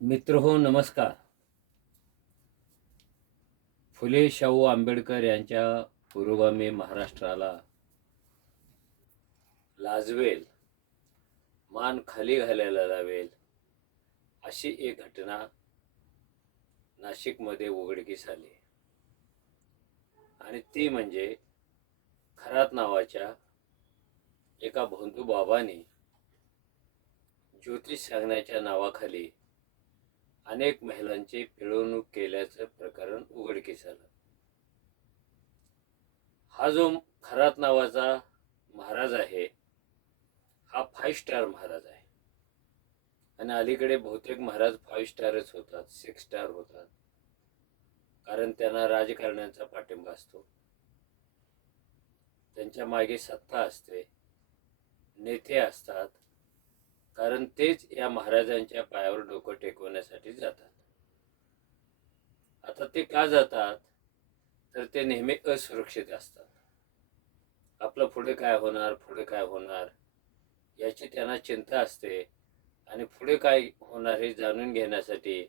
मित्रहो नमस्कार. फुले शाहू आंबेडकर यांच्या पुरोगामी महाराष्ट्राला लाजवेल, मान खाली घालायला लावेल अशी एक घटना नाशिकमध्ये उघडकीस आली आणि ती म्हणजे खरात नावाच्या एका भोंदू बाबांनी ज्योतिष सांगण्याच्या नावाखाली अनेक महिलांची पिळवणूक केल्याचं प्रकरण उघडकीस आलं. हा जो खरात नावाचा महाराज आहे हा 5 स्टार महाराज आहे आणि अलीकडे बहुतेक महाराज 5 स्टारच होतात, 6 स्टार होतात, कारण त्यांना राजकारण्यांचा पाठिंबा असतो, त्यांच्या मागे सत्ता असते, नेते असतात, कारण तेच या महाराजांच्या पायावर डोकं टेकवण्यासाठी जातात. आता ते का जातात तर ते नेहमी असुरक्षित असतात. आपलं पुढे काय होणार याची त्यांना चिंता असते आणि पुढे काय होणार हे जाणून घेण्यासाठी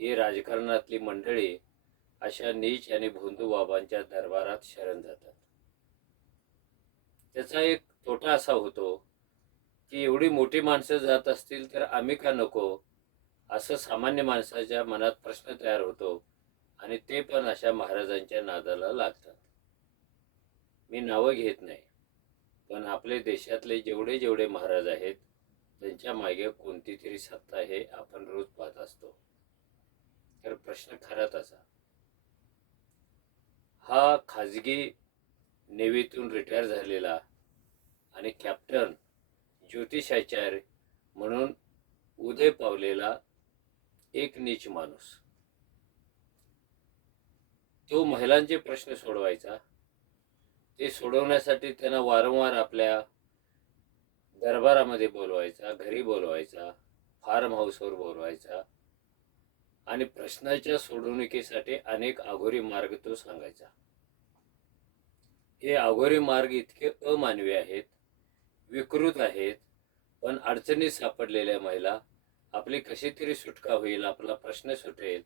ही राजकारणातली मंडळी अशा नीच आणि भोंदू बाबांच्या दरबारात शरण जातात. त्याचा एक तोटा असा होतो की एवढी मोठी माणसं जात असतील तर आम्ही का नको असं सामान्य माणसाच्या मनात प्रश्न तयार होतो आणि ते पण अशा महाराजांच्या नादाला लागतात. मी नावं घेत नाही, पण आपले देशातले जेवढे महाराज आहेत त्यांच्या मागे कोणती तरी सत्ता हे आपण रोज पाहत असतो. तर प्रश्न खराच असा, हा खाजगी नेव्हीतून रिटायर झालेला आणि कॅप्टन ज्योतिषाचार्य म्हणून उदय पावलेला एक नीच माणूस, तो महिलांचे प्रश्न सोडवायचा. ते सोडवण्यासाठी त्यांना वारंवार आपल्या दरबारामध्ये बोलवायचा, घरी बोलवायचा, फार्म हाऊसवर बोलवायचा आणि प्रश्नाच्या सोडवणुकीसाठी अनेक अघोरी मार्ग तो सांगायचा. हे अघोरी मार्ग इतके अमानवी आहेत, विकृत आहेत, पण अडचणीत सापडलेल्या महिला आपली कशी तरी सुटका होईल, आपला प्रश्न सुटेल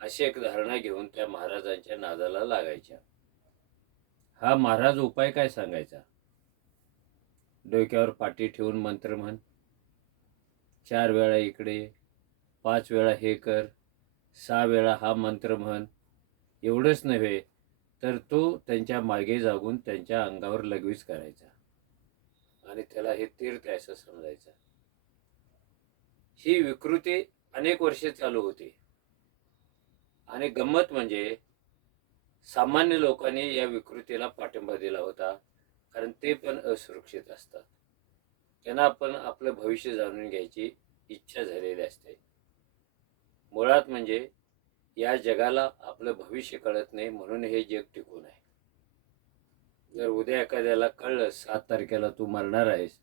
अशी एक धारणा घेऊन त्या महाराजांच्या नादाला लागायच्या. हा महाराज उपाय काय सांगायचा? डोक्यावर पाटी ठेवून मंत्र म्हण, 4 वेळा इकडे, 5 वेळा हे कर, 6 वेळा हा मंत्र म्हण. एवढंच नव्हे तर तो त्यांच्या मागे जागून त्यांच्या अंगावर लगवीच करायचा आणि त्याला हे तीर्थ आहे असं समजायचं. ही विकृती अनेक वर्षे चालू होती आणि गंमत म्हणजे सामान्य लोकांनी या विकृतीला पाठिंबा दिला होता, कारण ते पण असुरक्षित असतात. त्यांना पण आपलं भविष्य जाणून घ्यायची इच्छा झालेली असते. मुळात म्हणजे या जगाला आपलं भविष्य कळत नाही, म्हणून हे जग टिकून आहे. जर उद्या एखाद्याला कळलं 7 तारखेला तू मरणार आहेस,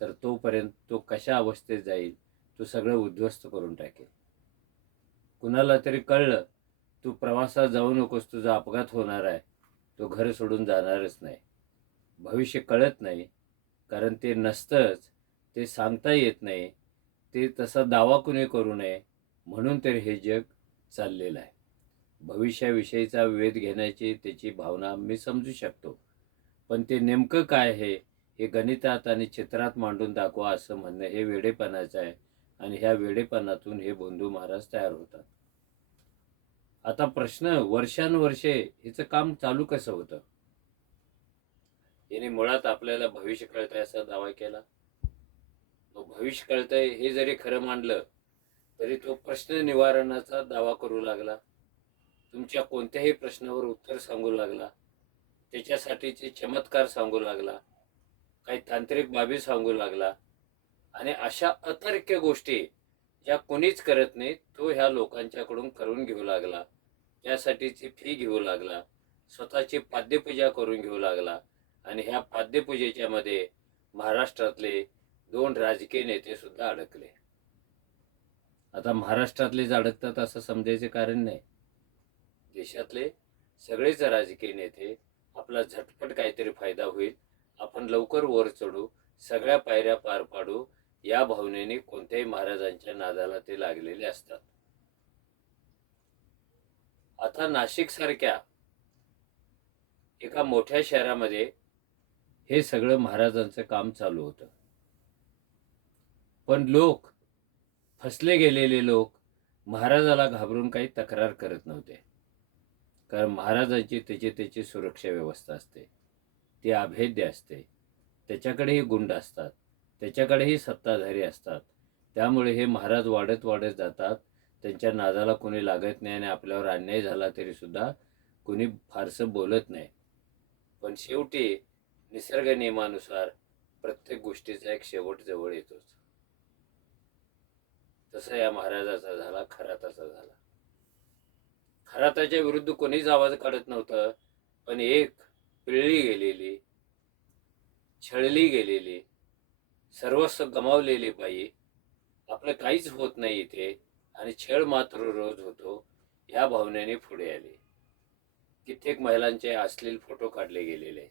तर तोपर्यंत तो कशा अवस्थेत जाईल, तो सगळं उद्ध्वस्त करून टाकेल. कुणाला तरी कळलं तू प्रवासात जाऊ नकोस, तुझा अपघात होणार आहे, तो घर सोडून जाणारच नाही. भविष्य कळत नाही, कारण ते नसतंच, ते सांगता येत नाही, ते तसा दावा कुणी करू नये, म्हणून तर हे जग चाललेलं आहे. भविष्याविषयीचा वेध घेण्याची त्याची भावना मी समजू शकतो, पण ते नेमकं काय आहे हे गणितात आणि चित्रात मांडून दाखवा असं म्हणणं हे वेडेपणाचं आहे आणि ह्या वेडेपणातून हे भोंदू महाराज तयार होतात. आता प्रश्न, वर्षानुवर्षे हिचं काम चालू कसं होतं? याने मुळात आपल्याला भविष्य कळतंय असा दावा केला. भविष्य कळतंय हे जरी खरं मानलं तरी तो प्रश्न निवारणाचा दावा करू लागला. तुमच्या कोणत्याही प्रश्नावर उत्तर सांगू लागला, त्याच्यासाठीचे चमत्कार सांगू लागला, काही तांत्रिक बाबी सांगू लागला आणि अशा अतर्क्य गोष्टी ज्या कोणीच करत नाही तो ह्या लोकांच्याकडून करून घेऊ लागला. त्यासाठीची फी घेऊ लागला, स्वतःची पाद्यपूजा करून घेऊ लागला आणि ह्या पाद्यपूजेच्या मध्ये महाराष्ट्रातले 2 राजकीय नेते सुद्धा अडकले. आता महाराष्ट्रातलेच अडकतात असं समजायचे कारण नाही. देशातले सगळेच राजकीय नेते आपला झटपट काहीतरी फायदा होईल, आपण लवकर वर चढू, सगळ्या पायऱ्या पार पाडू या भावनेने कोणत्याही महाराजांच्या नादाला ते लागलेले असतात. आता नाशिक सारख्या एका मोठ्या शहरामध्ये हे सगळं महाराजांचं काम चालू होतं. पण लोक, फसले गेलेले लोक, महाराजाला घाबरून काही तक्रार करत नव्हते. कारण महाराजांची त्याची सुरक्षा व्यवस्था असते, ती अभेद्य असते. त्याच्याकडेही गुंड असतात, त्याच्याकडेही सत्ताधारी असतात. त्यामुळे हे महाराज वाढत वाढत जातात. त्यांच्या नादाला कोणी लागत नाही आणि आपल्यावर अन्याय झाला तरी सुद्धा कोणी फारसं बोलत नाही. पण शेवटी निसर्ग नियमानुसार प्रत्येक गोष्टीचा एक शेवट जवळ येतोच. तसा या महाराजाचा झाला, खराताचा झाला. खराताच्या विरुद्ध कोणीच आवाज काढत नव्हतं. पण एक पिळली गेलेली, छळली गेलेली, सर्वस्व गमावलेली बाई, आपलं काहीच होत नाही इथे आणि छळ मात्र रोज होतो, या भावनेने पुढे आली. कित्येक महिलांचे अश्लील फोटो काढले गेलेले आहेत.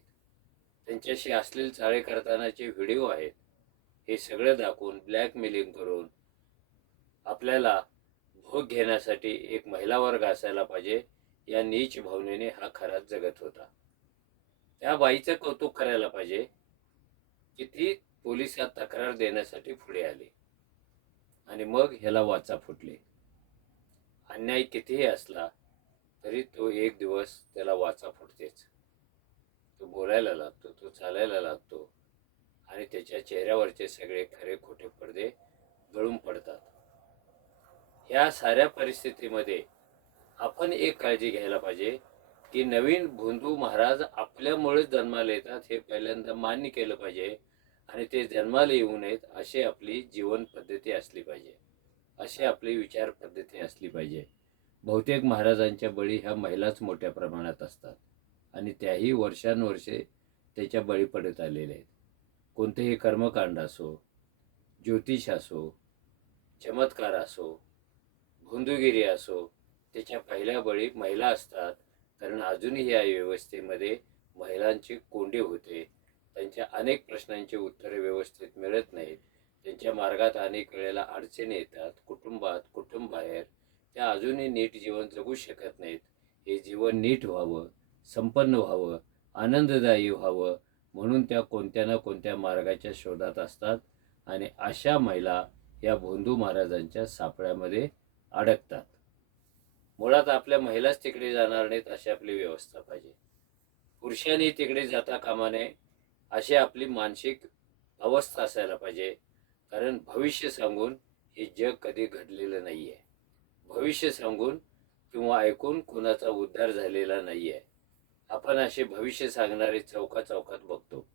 त्यांच्याशी अश्लील चाळे करतानाचे व्हिडिओ आहेत. हे सगळं दाखवून ब्लॅकमेलिंग करून आपल्याला भोग घेण्यासाठी एक महिला वर्ग असायला पाहिजे, या नीच भावनेने हा खराच जगत होता. त्या बाईचं कौतुक करायला पाहिजे की ती पोलिसात तक्रार देण्यासाठी पुढे आली आणि मग ह्याला वाचा फुटली. अन्याय कितीही असला तरी तो एक दिवस त्याला वाचा फुटतेच. तो बोलायला लागतो, तो चालायला लागतो आणि त्याच्या चेहऱ्यावरचे सगळे खरे खोटे पडदे गळून पडतात. ह्या साऱ्या परिस्थितीमध्ये आपण एक काळजी घ्यायला पाहिजे की नवीन भोंदू महाराज आपल्यामुळे जन्माला येतात हे पहिल्यांदा मान्य केलं पाहिजे आणि ते जन्माला येऊ नयेत अशी आपली जीवन पद्धती असली पाहिजे, अशी आपली विचार पद्धती असली पाहिजे. बहुतेक महाराजांच्या बळी ह्या महिलाच मोठ्या प्रमाणात असतात आणि त्याही वर्षानुवर्षे त्याच्या बळी पडत आलेले आहेत. कोणतेही कर्मकांड असो, ज्योतिष असो, चमत्कार असो, भोंदूगिरी असो, त्याच्या पहिल्या बळी महिला असतात. कारण अजूनही या व्यवस्थेमध्ये महिलांची कोंडी होते. त्यांच्या अनेक प्रश्नांची उत्तरे व्यवस्थित मिळत नाहीत. त्यांच्या मार्गात अनेक वेळेला अडचणी येतात. कुटुंबात, कुटुंबाबाहेर त्या अजूनही नीट जीवन जगू शकत नाहीत. हे जीवन नीट व्हावं, संपन्न व्हावं, आनंददायी व्हावं म्हणून त्या कोणत्या ना कोणत्या मार्गाच्या शोधात असतात आणि अशा महिला या भोंदू महाराजांच्या सापळ्यामध्ये अडकतात. मुळात आपल्या महिलाच तिकडे जाणार नाहीत अशी आपली व्यवस्था पाहिजे. पुरुषांनी तिकडे जाता कामा नये अशी आपली मानसिक अवस्था असायला पाहिजे. कारण भविष्य सांगून हे जग कधी घडलेलं नाही आहे. भविष्य सांगून किंवा ऐकून कुणाचा उद्धार झालेला नाही आहे. आपण असे भविष्य सांगणारे चौकात बघतो.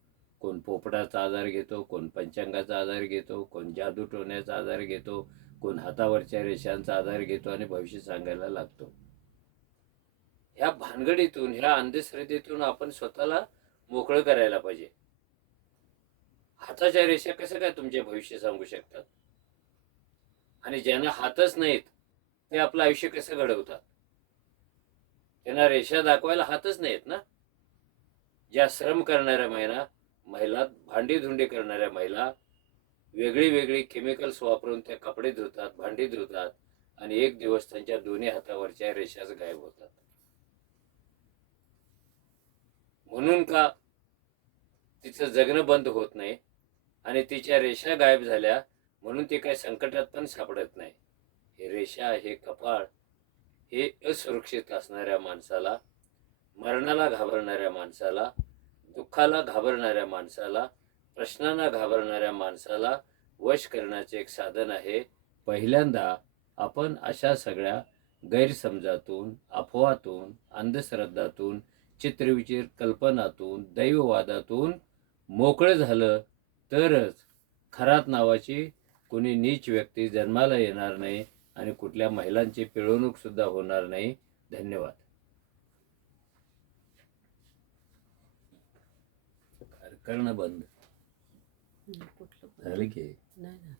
कोण पोपटाचा आधार घेतो, कोण पंचांगाचा आधार घेतो, कोण जादू टोण्याचा आधार घेतो, कोण हातावरच्या रेषांचा आधार घेतो आणि भविष्य सांगायला लागतो. ह्या भानगडीतून, ह्या अंधश्रद्धेतून आपण स्वतःला मोकळं करायला पाहिजे. हाताच्या रेषा कसं काय तुमचे भविष्य सांगू शकतात? आणि ज्यांना हातच नाहीत ते आपलं आयुष्य कसं घडवतात? त्यांना रेषा दाखवायला हातच नाहीत ना. ज्या श्रम करणाऱ्या महिला, भांडी धुंडी करणाऱ्या महिला, वेगळी वेगळी केमिकल्स वापरून त्या कपडे धुतात, भांडी धुतात आणि एक दिवस त्यांच्या दोन्ही हातावरच्या रेषाच गायब होतात. म्हणून का तिचं जगणं बंद होत नाही आणि तिच्या रेषा गायब झाल्या म्हणून ती काही संकटात पण सापडत नाही? हे रेषा, हे कपाळ, हे असुरक्षित असणाऱ्या माणसाला, मरणाला घाबरणाऱ्या माणसाला, दुःखाला घाबरणाऱ्या माणसाला, प्रश्नांना घाबरणाऱ्या माणसाला वश करण्याचे एक साधन आहे. पहिल्यांदा आपण अशा सगळ्या गैरसमजातून, अफवातून, अंधश्रद्धातून, चित्रविचित्र कल्पनातून, दैववादातून मोकळं झालं तरच खरात नावाची कोणी नीच व्यक्ती जन्माला येणार नाही आणि कुठल्या महिलांची पिळवणूक सुद्धा होणार नाही. धन्यवाद. करणं बंद झालं की नाही ना.